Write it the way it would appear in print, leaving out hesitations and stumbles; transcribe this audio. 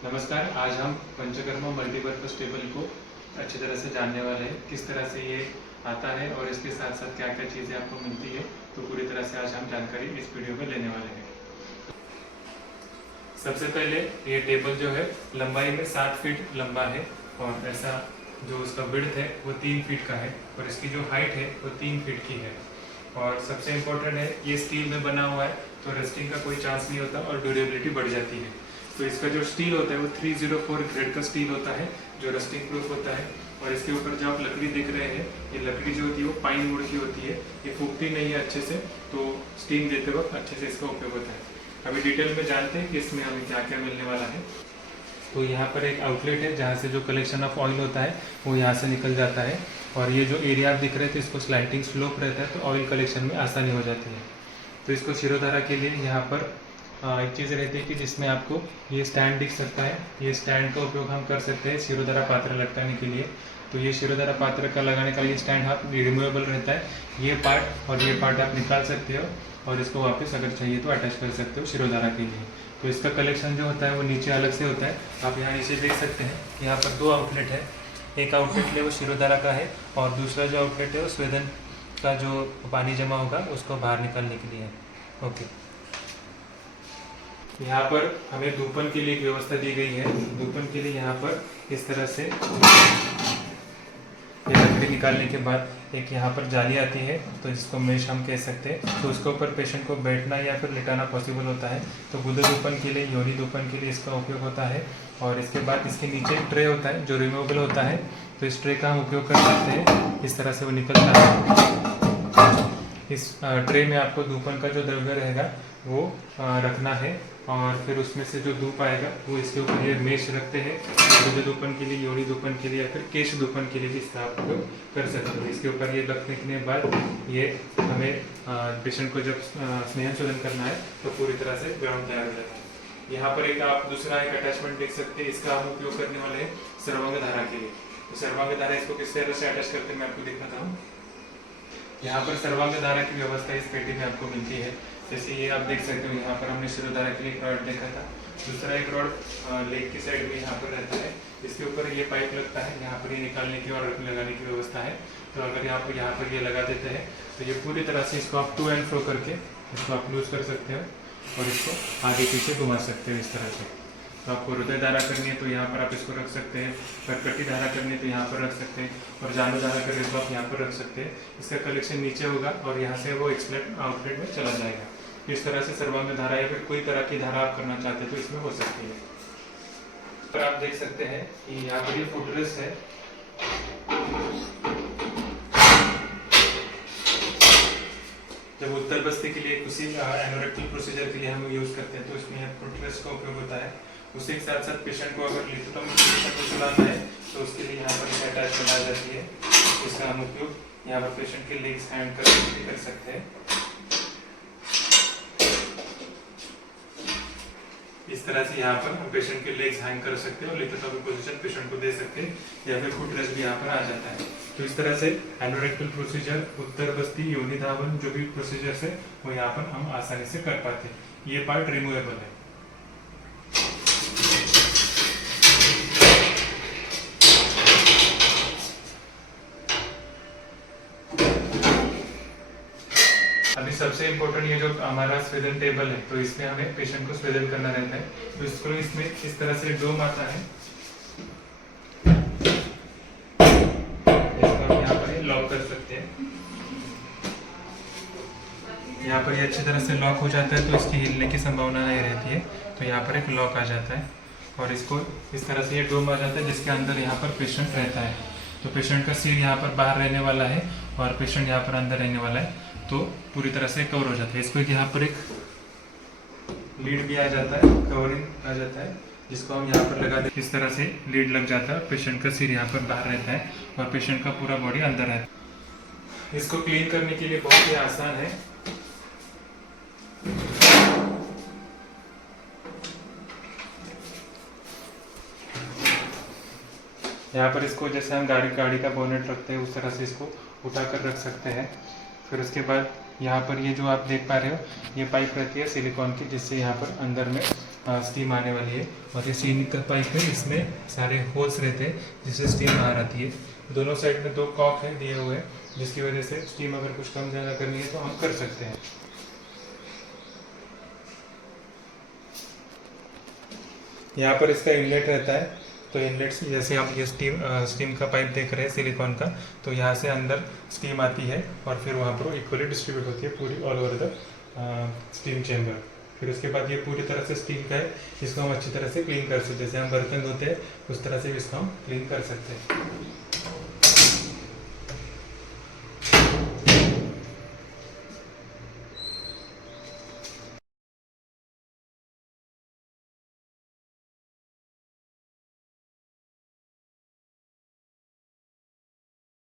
नमस्कार। आज हम पंचकर्मा मल्टीपर्पज़ टेबल को अच्छी तरह से जानने वाले हैं, किस तरह से ये आता है और इसके साथ साथ क्या क्या चीज़ें आपको मिलती है। तो पूरी तरह से आज हम जानकारी इस वीडियो में लेने वाले हैं। सबसे पहले ये टेबल जो है लंबाई में 7 फीट लंबा है और ऐसा जो उसका विड्थ है वो 3 फीट का है और इसकी जो हाइट है वो 3 फीट की है। और सबसे इम्पोर्टेंट है ये स्टील में बना हुआ है, तो रस्टिंग का कोई चांस नहीं होता और ड्यूरेबिलिटी बढ़ जाती है। तो इसका जो स्टील होता है वो 304 ग्रेड का स्टील होता है जो रस्टिंग प्रूफ होता है। और इसके ऊपर जो आप लकड़ी देख रहे हैं, ये लकड़ी जो होती है वो पाइन वुड की होती है, ये फूकती नहीं है अच्छे से, तो स्टीम देते वक्त अच्छे से इसका उपयोग होता है। अभी डिटेल में जानते हैं कि इसमें हमें क्या क्या मिलने वाला है। तो यहाँ पर एक आउटलेट है जहाँ से जो कलेक्शन ऑफ ऑयल होता है वो यहाँ से निकल जाता है। और ये जो एरिया आप दिख रहे थे इसको स्लाइडिंग स्लोप रहता है, तो ऑयल कलेक्शन में आसानी हो जाती है। तो इसको शिरोधारा के लिए यहाँ पर एक चीज़ रहती है कि जिसमें आपको ये स्टैंड दिख सकता है, ये स्टैंड का उपयोग हम कर सकते हैं शिरोधारा पात्र लटकाने के लिए। तो ये शिरोधारा पात्र का लगाने का ये स्टैंड आप रिमूवेबल रहता है, ये पार्ट और ये पार्ट आप निकाल सकते हो और इसको वापस अगर चाहिए तो अटैच कर सकते हो शिरोधारा के लिए। तो इसका कलेक्शन जो होता है वो नीचे अलग से होता है। आप यहाँ नीचे देख सकते हैं, यहाँ पर 2 आउटलेट है। एक आउटलेट है वो शिरोधारा का है और दूसरा जो आउटलेट है वो स्वेदन का जो पानी जमा होगा उसको बाहर निकालने के लिए है। ओके, यहाँ पर हमें धूपन के लिए एक व्यवस्था दी गई है। धूपन के लिए यहाँ पर इस तरह से लकड़ी निकालने के बाद एक यहाँ पर जाली आती है, तो जिसको मेश हम कह सकते हैं। तो उसके ऊपर पेशेंट को बैठना या फिर लिटाना पॉसिबल होता है। तो गुदा धूपन के लिए, योनि धूपन के लिए इसका उपयोग होता है। और इसके बाद इसके नीचे एक ट्रे होता है जो रिमूवेबल होता है, तो इस ट्रे का हम उपयोग कर सकते हैं। इस तरह से वो निकलता है। इस ट्रे में आपको धूपन का जो द्रव्य रहेगा वो रखना है और फिर उसमें से जो धूप आएगा वो इसके ऊपर ये मेश रखते हैं। गुदा धूपन के लिए, योनि धूपन के लिए या फिर केश धूपन के लिए भी इसका आप उपयोग कर सकते हो। इसके ऊपर ये रखने के बाद ये हमें पेशेंट को जब स्नेहन शोधन करना है तो पूरी तरह से ग्राउंड तैयार हो जाता है। यहाँ पर एक आप दूसरा एक अटैचमेंट देख सकते हैं, इसका हम उपयोग करने वाले हैं सर्वांग धारा के लिए। तो सर्वांग धारा इसको किस तरह से अटैच करते हैं मैं आपको दिखाता हूँ। यहाँ पर सर्वांग धारा की व्यवस्था इस पेटी में आपको मिलती है। जैसे ये आप देख सकते हो, यहाँ पर हमने शिरोधारा के लिए एक रॉड देखा था। दूसरा एक रॉड लेग की साइड में यहाँ पर रहता है, इसके ऊपर ये पाइप लगता है, यहाँ पर ये निकालने की और लगाने की व्यवस्था है। तो अगर आप यहाँ पर ये लगा देते हैं तो ये पूरी तरह से इसको आप टू एंड फ्रो करके इसको आप लूज कर सकते हो और इसको आगे पीछे घुमा सकते हो इस तरह से। तो आपको हृदय धारा करनी है तो यहाँ पर आप इसको रख सकते हैं, कर्कटी धारा करनी है तो यहाँ पर रख सकते हैं, और जानु धारा करनी है तो आप यहाँ पर रख सकते हैं। इसका कलेक्शन नीचे होगा और यहाँ से वो एक्सलेट आउटलेट में चला जाएगा। इस तरह से सर्वांग धारा या फिर कोई तरह की धारा आप करना चाहते हैं तो इसमें हो सकती है। पर आप देख सकते हैं कि यहाँ पर ये फुटरेस्ट है। जब उत्तर बस्ती के लिए किसी एनोरेक्टल प्रोसीजर के लिए हम यूज करते हैं तो इसमें फुटरेस्ट का उपयोग होता है। उसी के साथ साथ पेशेंट को अगर लिथोटोमी को चलाना है तो उसके लिए यहाँ पर अटैचमेंट आ जाती है। इसका हम उपयोग यहाँ पर पेशेंट के लेग्स हैंड कर सकते हैं। इस तरह से यहाँ पर हम पेशेंट के लेग्स हैंग कर सकते हैं और लिथोटोमी पोजीशन पेशेंट को दे सकते हैं या फिर फुट रेस्ट भी यहाँ पर आ जाता है। तो इस तरह से एनोरेक्टल प्रोसीजर, उत्तर बस्ती, योनि धावन जो भी प्रोसीजर्स है वो यहाँ पर हम आसानी से कर पाते हैं। ये पार्ट रिमूवेबल है। अभी सबसे इम्पोर्टेंट ये जो हमारा स्वेदन टेबल है, तो इसमें हमें पेशेंट को स्वेदन करना रहता है। तो इसको इसमें इस तरह से डोम आता है, इसको हम यहाँ पर लॉक कर सकते हैं। यहाँ पर ये अच्छी तरह से लॉक हो जाता है तो इसकी हिलने की संभावना नहीं रहती है। तो यहाँ पर एक लॉक आ जाता है और इसको इस तरह से ये डोम आ जाता है जिसके अंदर यहाँ पर पेशेंट रहता है। तो पेशेंट का सिर यहाँ पर बाहर रहने वाला है और पेशेंट यहाँ पर अंदर रहने वाला है, तो पूरी तरह से कवर हो जाता है। इसको यहाँ पर एक लीड भी आ जाता है, कवरिंग आ जाता है, जिसको हम यहाँ पर लगा दें। इस तरह से लीड लग जाता है, पेशेंट का सिर यहाँ पर बाहर रहता है और पेशेंट का पूरा बॉडी अंदर रहता है। इसको क्लीन करने के लिए बहुत ही आसान है। यहाँ पर इसको जैसे हम गाड़ी का बोनेट रखते हैं उस तरह से इसको उठा कर रख सकते हैं। फिर उसके बाद यहाँ पर ये जो आप देख पा रहे हो ये पाइप रहती है सिलिकॉन की, जिससे यहाँ पर अंदर में स्टीम आने वाली है। और ये स्टीम का पाइप है, इसमें सारे होल्स रहते हैं जिससे स्टीम बाहर आती है। दोनों साइड में 2 कॉक हैं दिए हुए, जिसकी वजह से स्टीम अगर कुछ कम ज़्यादा करनी है तो हम कर सकते हैं। यहाँ पर इसका इनलेट रहता है, तो इनलेट से जैसे आप ये स्टीम का पाइप देख रहे हैं सिलिकॉन का, तो यहाँ से अंदर स्टीम आती है और फिर वहाँ पर इक्वली डिस्ट्रीब्यूट होती है पूरी all over the steam chamber. फिर उसके बाद ये पूरी तरह से स्टीम का है, इसको हम अच्छी तरह से क्लीन कर सकते हैं। जैसे हम बर्तन धोते हैं उस तरह से भी इसको हम क्लीन कर सकते हैं।